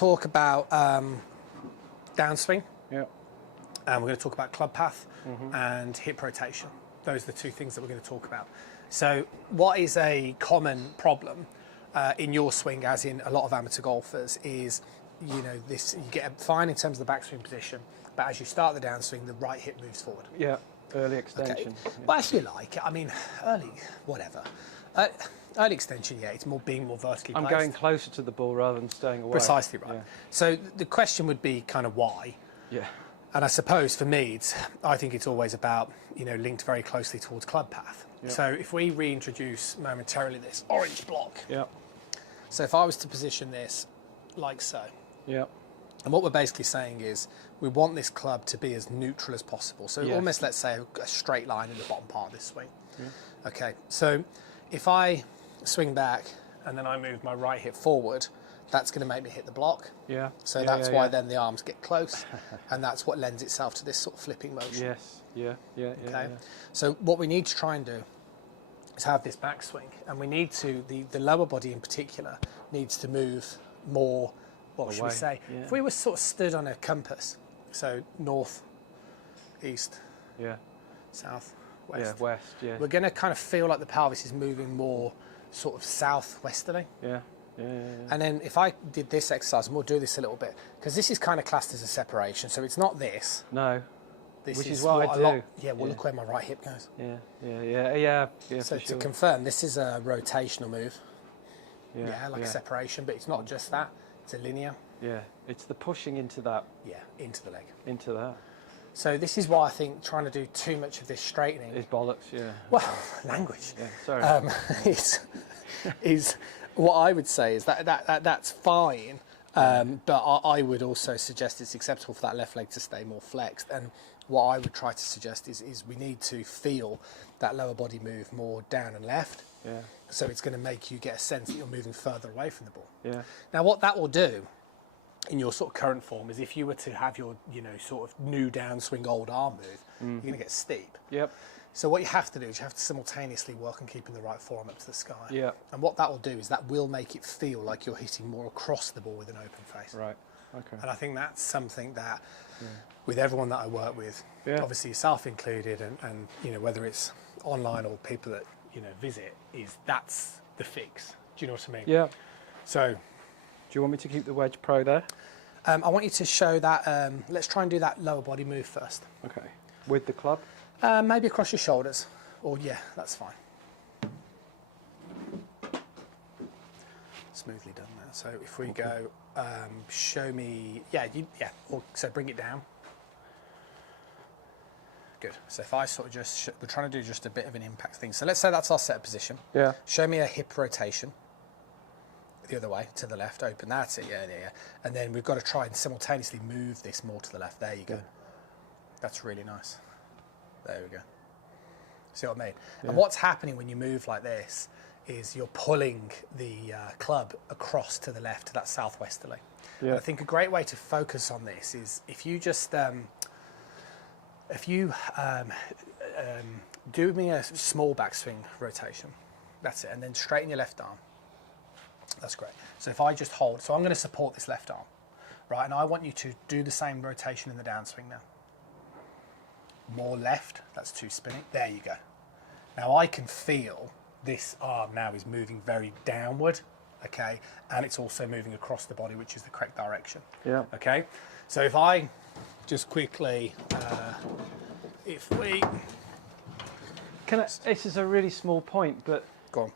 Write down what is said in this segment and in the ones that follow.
talk about downswing. Yeah. And we're going to talk about club path and hip rotation. Those are the two things that we're going to talk about. So what is a common problem in your swing, as in a lot of amateur golfers, is, you know, this, you get fine in terms of the backswing position, but as you start the downswing, the right hip moves forward. Yeah, early extension. Okay. Yeah. Well, actually, like, I mean, early, whatever. Early extension, yeah, it's more being more vertically placed. I'm going closer to the ball rather than staying away. Precisely right. Yeah. So the question would be kind of why. Yeah. And I suppose for me, I think it's always about, you know, linked very closely towards club path. Yep. So if we reintroduce momentarily this orange block. Yeah. So if I was to position this like so. Yeah. And what we're basically saying is we want this club to be as neutral as possible. So Yes. almost, let's say, a straight line in the bottom part of this swing. Yeah. Okay, so if I swing back and then I move my right hip forward, that's going to make me hit the block. Yeah. So yeah, that's yeah, why yeah. then the arms get close, and that's what lends itself to this sort of flipping motion. Yes. Yeah. Yeah. Yeah. Okay. Yeah. So what we need to try and do is have this backswing, and we need to, the lower body in particular needs to move more, what should we Away. say? Yeah. If we were sort of stood on a compass, so north, east, Yeah. south, west. Yeah. West. Yeah. We're going to kind of feel like the pelvis is moving more sort of southwesterly. Yeah. Yeah. Yeah. And then if I did this exercise, and we'll do this a little bit, because this is kind of classed as a separation, so it's not this. No. This Which is is what I do. Yeah, well, Yeah. look where my right hip goes. Yeah. Yeah. Yeah. Yeah. Yeah. So for to sure. confirm, this is a rotational move. Yeah. Yeah, like yeah. a separation, but it's not just that. It's a linear. Yeah. It's the pushing into that. Yeah, into the leg. Into that. So this is why I think trying to do too much of this straightening. Is bollocks. Yeah. Well, language. Yeah. Sorry. Is what I would say is that's fine. But I would also suggest it's acceptable for that left leg to stay more flexed. And what I would try to suggest is we need to feel that lower body move more down and left. Yeah. So it's going to make you get a sense that you're moving further away from the ball. Yeah. Now, what that will do in your sort of current form is if you were to have your, you know, sort of new downswing old arm move, you're going to get steep. Yep. So what you have to do is you have to simultaneously work on keeping the right forearm up to the sky. Yeah. And what that will do is that will make it feel like you're hitting more across the ball with an open face. Right. Okay. And I think that's something that, with everyone that I work with, Yeah. obviously yourself included, and you know, whether it's online or people that, you know, visit, is that's the fix. Do you know what I mean? Yeah. So, Do you want me to keep the wedge pro there? I want you to show that. Let's try and do that lower body move first. Okay. With the club? Maybe across your shoulders, or yeah, that's fine. Smoothly done that. So if we go, show me, so bring it down. Good. So if I sort of just, we're trying to do just a bit of an impact thing. So let's say that's our set position. Yeah. Show me a hip rotation. The other way, to the left, open, that's it, yeah. And then we've got to try and simultaneously move this more to the left. There you go. Yeah. That's really nice. There we go. See what I mean? Yeah. And what's happening when you move like this is you're pulling the club across to the left, to that southwesterly. Yeah. And I think a great way to focus on this is if you just, do me a small backswing rotation, that's it, and then straighten your left arm. That's great. So if I just hold, so I'm going to support this left arm, right? And I want you to do the same rotation in the downswing now. More left, that's two spinning. There you go. Now I can feel this arm now is moving very downward, okay? And it's also moving across the body, which is the correct direction. Yeah. Okay? So if I just quickly, if we... This is a really small point, but Go on.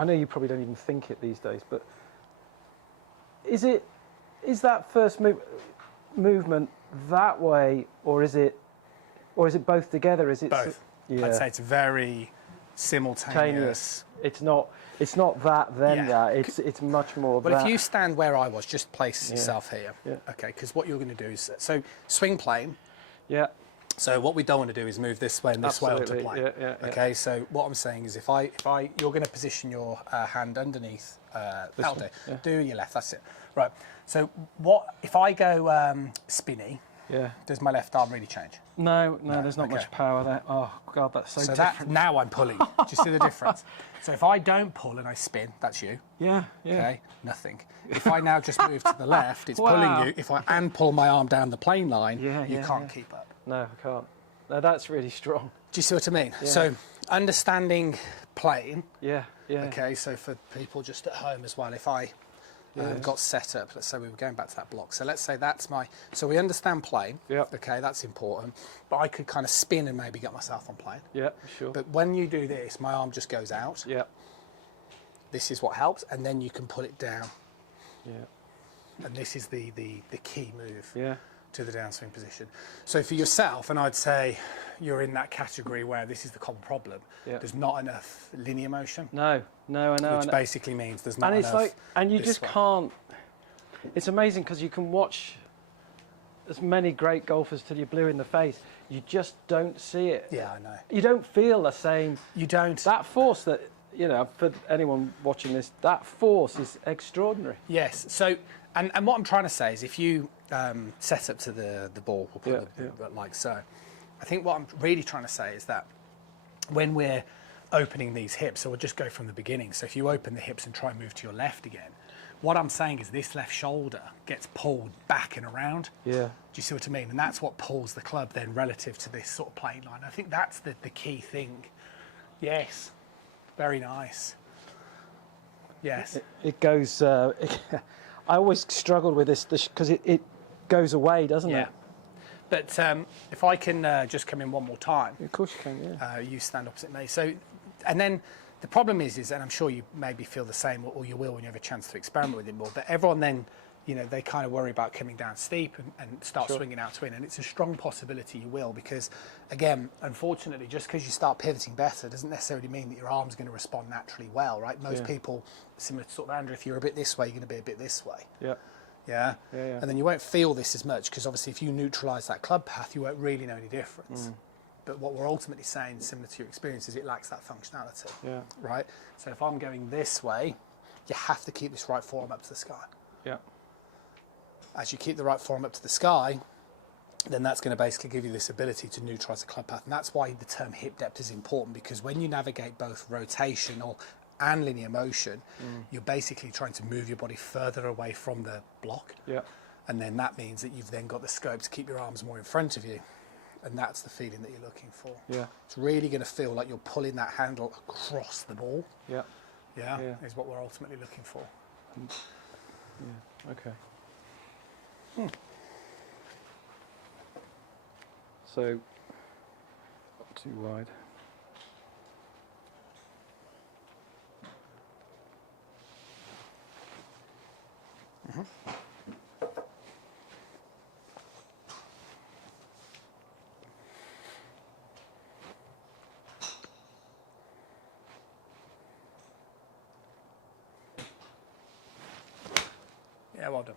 I know you probably don't even think it these days, but is that first movement that way, or is it both together? Is it Both. Yeah. I'd say it's very simultaneous. It's not that then Yeah. that. It's much more But that. if you stand where I was, just place yourself here. Yeah. Okay, because what you're going to do is, so swing plane. Yeah. So what we don't want to do is move this way and this way onto Absolutely. plane. Yeah. Okay, so what I'm saying is if you're going to position your hand underneath, that'll do. Yeah. Do your left, that's it. Right, so what, if I go spinny, Yeah. Does my left arm really change? No, there's not okay. much power there. Oh God, that's so different. That now I'm pulling. Do you see the difference? So if I don't pull and I spin, that's you. Yeah. Okay, nothing. If I now just move to the left, it's Wow. pulling you. If I pull my arm down the plane line, you can't keep up. No, I can't. No, that's really strong. Do you see what I mean? Yeah. So understanding plane. Yeah. Okay, so for people just at home as well, if I got set up, let's say we were going back to that block. So let's say that's so we understand plane. Yep. Okay, that's important. But I could kind of spin and maybe get myself on plane. Yeah, sure. But when you do this, my arm just goes out. Yeah. This is what helps, and then you can pull it down. Yeah. And this is the key move. Yeah. To the downswing position. So for yourself, and I'd say you're in that category where this is the common problem. Yeah. There's not enough linear motion. No, I know. Which basically means there's not and enough. it's like, and you this just way. can't. It's amazing because you can watch as many great golfers till you're blue in the face. You just don't see it. Yeah, I know. You don't feel the same. You don't. That force that, for anyone watching this, that force is extraordinary. Yes. So, and what I'm trying to say is, if you set up to the ball, we'll put it like so. I think what I'm really trying to say is that when we're opening these hips, so we'll just go from the beginning. So if you open the hips and try and move to your left again, what I'm saying is this left shoulder gets pulled back and around. Yeah. Do you see what I mean? And that's what pulls the club then relative to this sort of plane line. I think that's the key thing. Yes. Very nice. Yes. It goes. I always struggled with this because it goes away, doesn't it? But if I can just come in one more time. Of course you can, yeah. You stand opposite me. So, and then the problem is, and I'm sure you maybe feel the same, or you will when you have a chance to experiment with it more, but everyone then, they kind of worry about coming down steep and start swinging out to in. And it's a strong possibility you will, because, again, unfortunately, just because you start pivoting better doesn't necessarily mean that your arm's going to respond naturally well, right? Most people, similar to sort of Andrew, if you're a bit this way, you're going to be a bit this way. Yeah. Yeah? Yeah. And then you won't feel this as much, because obviously if you neutralise that club path, you won't really know any difference. But what we're ultimately saying, similar to your experience, is it lacks that functionality. Yeah. Right? So if I'm going this way, you have to keep this right forearm up to the sky. Yeah. As you keep the right forearm up to the sky, then that's going to basically give you this ability to neutralise the club path. And that's why the term hip depth is important, because when you navigate both rotational and linear motion, you're basically trying to move your body further away from the block. Yeah. And then that means that you've then got the scope to keep your arms more in front of you. And that's the feeling that you're looking for. Yeah. It's really going to feel like you're pulling that handle across the ball. Yeah. Yeah. Is what we're ultimately looking for. Yeah. Okay. So, not too wide. Yeah, well done.